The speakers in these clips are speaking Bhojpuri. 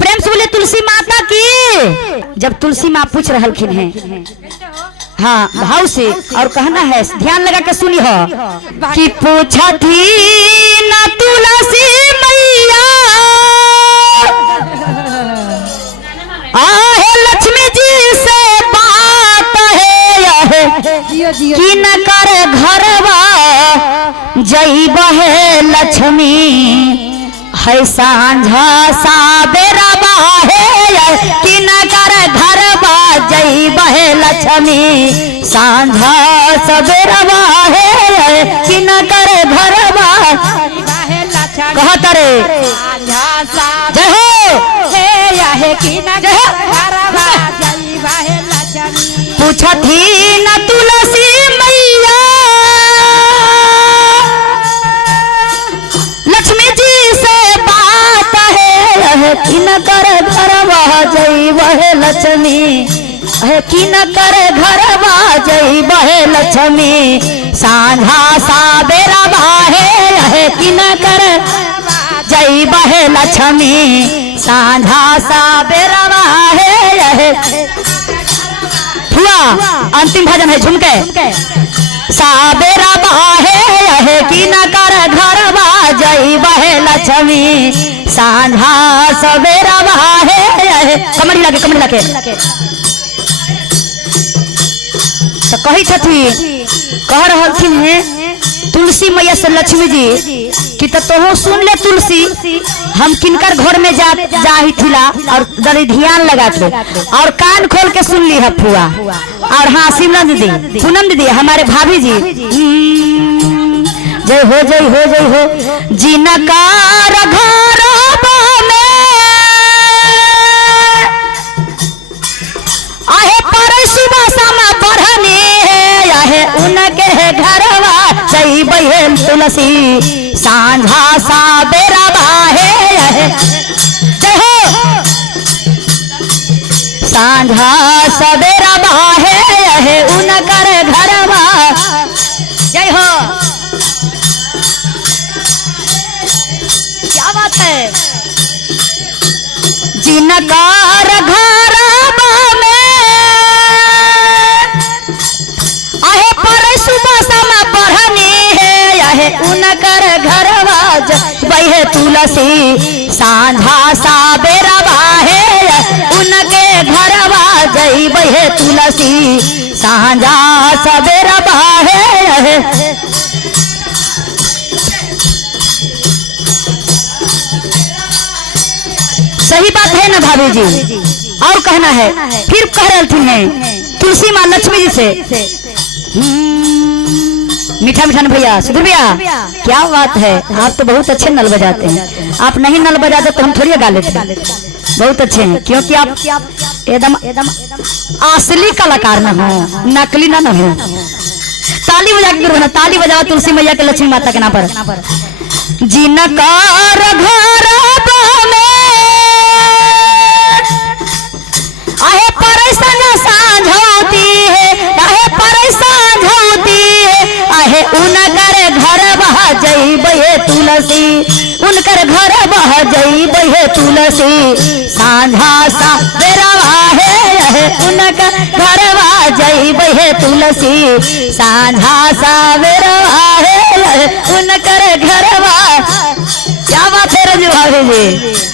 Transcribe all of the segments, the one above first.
प्रेम से बोले तुलसी माता की। जब तुलसी माँ पूछ रहलखिन है हाँ भाव से और कहना है, ध्यान लगा के सुनी हो कि पूछा थी न तुलसी मैया आहे लक्ष्मी जी से बात है कि न कर घरवा जई बहे लक्ष्मी है सांझा साबेरा बाहे कि न कर घरवा जई बहे लक्ष्मी सांझा सबेरा बाहे कि न कर घरवा कहत रे जय हो पूछा थी न तुलसी मैया लक्ष्मी जी से बात है कि न कर घरवा जई बहे लक्ष्मी है कि न कर घरवा जई बहे लक्ष्मी सांझा साबेरा बाहे है कि न कर जई बहे लक्ष्मी सांझा साबेरा बाहे हुआ अंतिम भजन है झुमके साबेरा बाहे कि न कर घरवा जई बहे लक्ष्मी सांझा सबेरा बाहे कमरी लगे तो कही थी कह रहलखिन है तुलसी मैया से लक्ष्मी जी कि तो सुन ले तुलसी हम किनकर घर में जाही थिला और जरा ध्यान लगा के और कान खोल के सुन ली है फुआ। और हाँ सिमरन दीदी पूनम दीदी हमारे भाभी जी जय हो जय हो जय हो जिनकार घर आहे पर सुबह समा बढ़ने है उनके घरवा जई बहे तुलसी सांझा साबेरा बाहे जय हो सांझा सबेरा बाहे उनकर घरवा जय हो। क्या बात है जिनकार घरवा में आहे पर सुबह समा बढ़ने है उनकर घरवा बहे तुलसी सांझा साबेरा बाहे उनके घरवा जई बहे तुलसी सांझा सबेरा बाहे। सही बात है ना भाभी जी। और कहना है फिर कह रही है तुलसी माँ लक्ष्मी जी से मीठा मीठा भैया सुधीर भैया क्या बात है आप तो बहुत अच्छे नल बजाते हैं। आप नहीं नल बजाते तो हम थोड़ी गा लेते। बहुत अच्छे हैं क्योंकि आप एकदम असली कलाकार ना हो नकली ना हो। ताली बजा के ताली बजाओ तुलसी मैया के लक्ष्मी माता के नाम पर। जिनकार घर आहे परेशान सांझौती है आहे परेशान झौती है आहे उनकर घर बह जई बहे तुलसी उनकर घर बह जई बहे तुलसी सांझा साबेरा है उनकर घर बह जई बहे तुलसी सांझा साबेरा है उनकर घर बह। क्या बात है रजू भाभी जी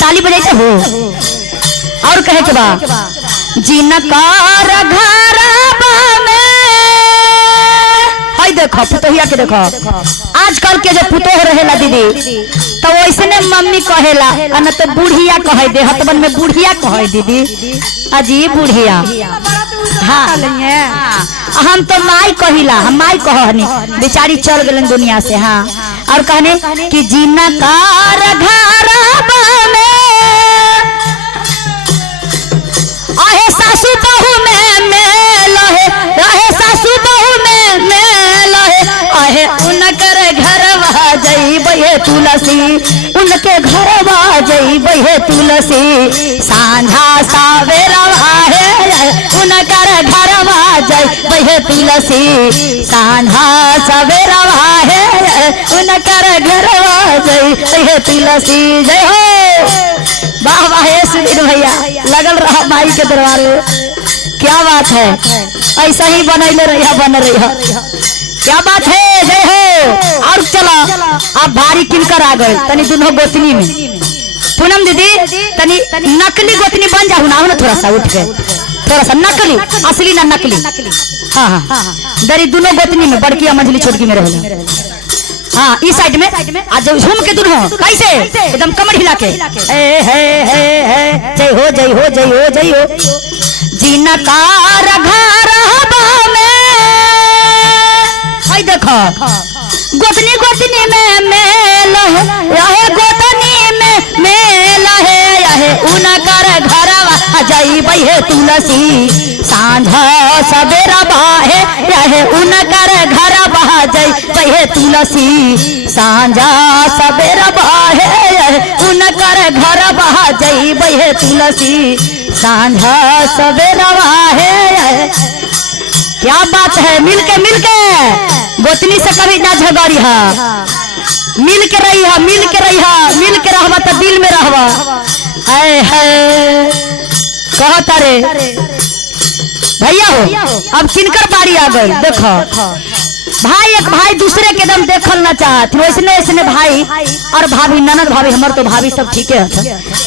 ताली बजाते हो। और कहे के बा जिनकार घर में देखो पुतोहिया के देखो आजकल के जो पुतोह रहेला दीदी तो वैसने मम्मी कहेला न तो बुढ़िया कहे दे हतबन में बुढ़िया कहे दीदी अजी बुढ़िया। हाँ हम तो माई कहिला हम माई कहनी बेचारी चल गए दुनिया से। हाँ और कहने कि जिनकार घर आहे सासू बहू में मेल है रहे सासू बहू में मेल है आहे उनकर घर वह जई बहे तुलसी उनके घर वह जई बहे तुलसी सांझा सावेरा है उनकर घर वह जई बहे तुलसी सांझा सवेरा है उनकर घरवा जइबे तुलसी। जय हो, वाह वाह हे सुधीर भैया, लगल रहा माई के दरबार में। क्या बात है, ऐसा ही बनैले रहिया, बन रही, क्या बात है। जय हो। और चलो आप भारी किनकर आ गए तनी दोनों गोतनी में। पूनम दीदी तनी नकली गोतनी बन जाओ ना, थोड़ा सा उठ के, थोड़ा सा नकली, असली ना नकली। हाँ हाँ दरी दोनों गोतनी में, बड़की मंझली छोटकी में रहे। हाँ इस साइड में आज जब झूम के दोनों कैसे एकदम कमर हिला के जय हो जय हो जय हो जय हो। जीना कार घर में देखो गोतनी गोतनी में मेल है, गोतनी में मेल है, उनकर घरवा जइबे हे तुलसी। सांझ सवेरा बाहे रहे, उनकर घरवा जइबे हे तुलसी। सांझ सवेरा बाहे रहे, उनकर घरवा जइबे हे तुलसी। सांझ सवेरा बाहे। क्या बात है, मिलके गोतनी से कभी ना झगड़ी है, मिल के रही है, मिल के रही है, मिल के रहबा तो दिल में रहबा। कहता रे भैया हो, अब किनकर बारी आ गई। देखो भाई एक भाई दूसरे के दम देखल ना चाहत, वैसने वैसने भाई और भाभी, ननद भाभी, हमार तो भाभी सब ठीक है,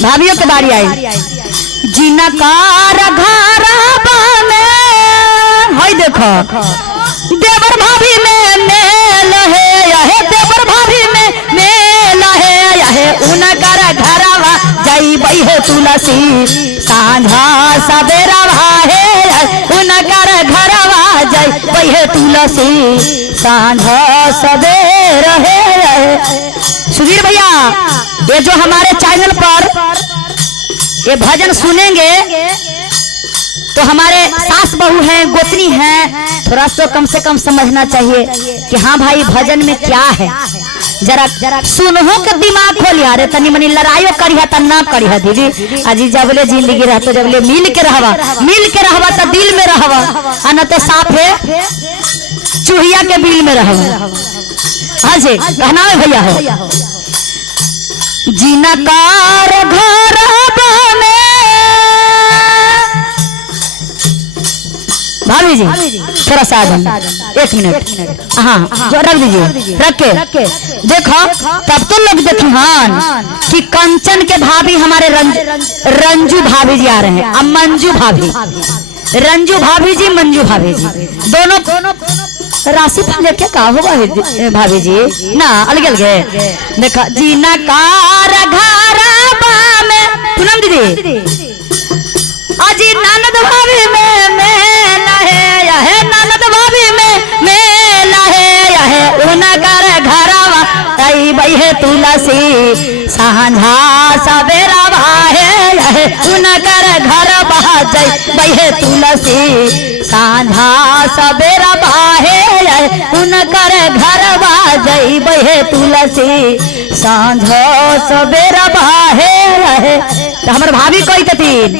भाभियों के बारी आई। जीना कार घर में है, देखो देवर भाभी में मेल है, देवर भाभी में मेल है, उनकर घरवा जइबे हे तुलसी। सांझा सवेरा है, उनकर घरवा जइबे हे तुलसी। सांझा सवेरा है। सुधीर भैया ये जो हमारे चैनल पर ये भजन सुनेंगे तो हमारे सास बहू हैं, गोतनी हैं, थोड़ा सा कम से कम समझना चाहिए कि हाँ भाई भजन में क्या है। जरा सुनहो के दिमाग खोलिया रे, तनी मनी लड़ाइयो करिया त ना करिया दीदी। अजी जबले जिंदगी रहतो, जबले मिल के रहवा तो दिल में रहवा, आ न तो साफ है चूहिया के बिल में रहवा। हाँ जी कहना है भैया हो। जीना कार घर में भाभी जी थोड़ा सा एक मिनट, हाँ जो रख दीजिए, रख के देखो तब तो लोग देखी हाँ कि कंचन के भाभी हमारे रंजू भाभी जी आ रहे हैं। अब मंजू भाभी, रंजू भाभी जी, मंजू भाभी जी दोनों राशि फल लेके का होगा भाभी जी ना, अलग अलग देखा। जीना कार घर में पूनम दीदी अजी ननद भाभी में मेला है, ननद भाभी में मेला है, उनकर घरवा जइबे हे तुलसी। सांझा सवेरा है, उनकर घरवा जइबे हे तुलसी। सांझा सवेरा है, उनकर घरवा जइबे हे तुलसी। सांझा सवेरा है। तो हमार भाभी कोई ततीन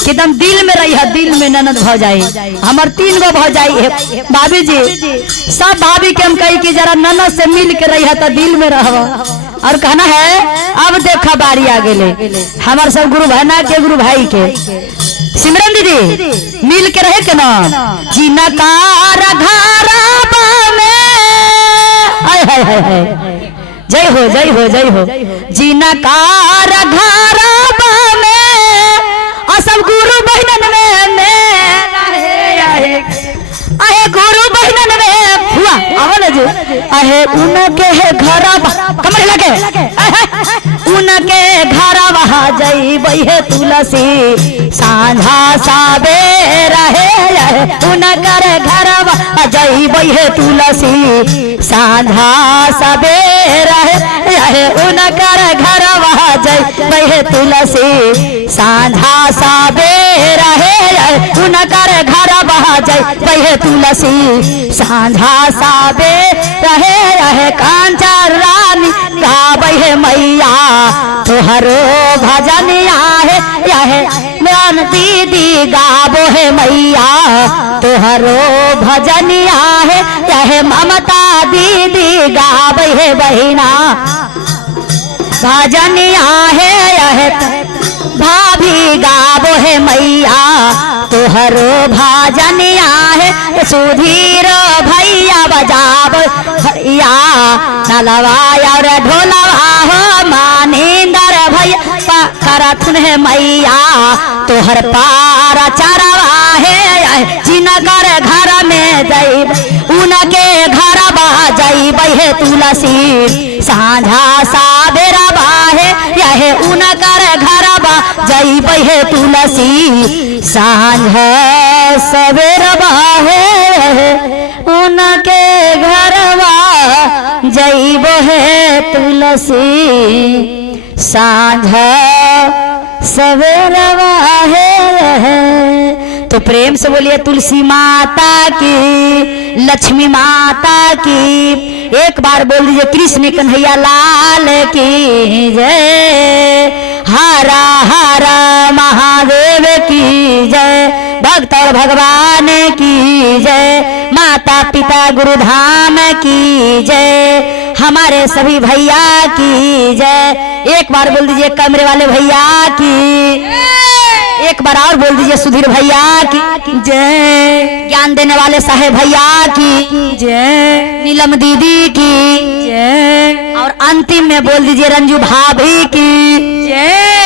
एकदम दिल में रही है, दिल में ननद भ जाई। हमार 3 गो भ जाई है भाभी जी, सब भाभी के हम कही कि जरा ननद से मिल के रही है तो दिल में रहवा। और कहना है अब देखा बारी आ गेले हमार सब गुरु बहना के, गुरु भाई के। सिमरन दीदी मिल के रहे के ना। जीना कार घर में हाय हाय हाय हाय, जय हो जय हो जय हो। जीना कार घर में सब गुरु बहनन में आहे, गुरु बहनन में हुआ आवाज जी आहे, उनके घर कमर लगे, उनके घर वहा जइबे हे तुलसी। सांझा सवेरा है, उनकर घर वहा जइबे हे तुलसी। सांझा सवेरा है, उनकर घर वहा जइबे हे तुलसी। सांझा सवेरा है, उनकर घर वहा जइबे हे तुलसी। सांझा सवेरा है, कांचन रानी गाबै हे मैया तोहरो भजनिया है, मन दीदी गाबो है मैया तोहरो भजनिया है, ममता दीदी गावे है बहिना भजनिया है यह भाभी गावो है मैया तोहरो भजनिया है सुधीर भैया बजावो भैया नलवा और ढोलवा हो मानिंदर भैया करथुन है मैया तोहर पार चरवा है जिनकर घर में जैब उनके घर बा जैब है तुलसी साझा साबेरा बाहे यह उनकर घर बा जैब है तुलसी सांझ सवेरा बाहे उनके घर बा जैब है तुलसी सांझ सवेरा बाहे। तो प्रेम से बोलिए तुलसी माता की लक्ष्मी माता की एक बार बोल दीजिए कृष्ण कन्हैया लाल की जय हरा हरा महादेव की जय भक्त और भगवान की जय माता पिता गुरुधाम की जय हमारे सभी भैया की जय। एक बार बोल दीजिए कमरे वाले भैया की एक बार और बोल दीजिए सुधीर भैया की जय ज्ञान देने वाले साहेब भैया की जय नीलम दीदी की जय और अंतिम में बोल दीजिए रंजू भाभी की जय।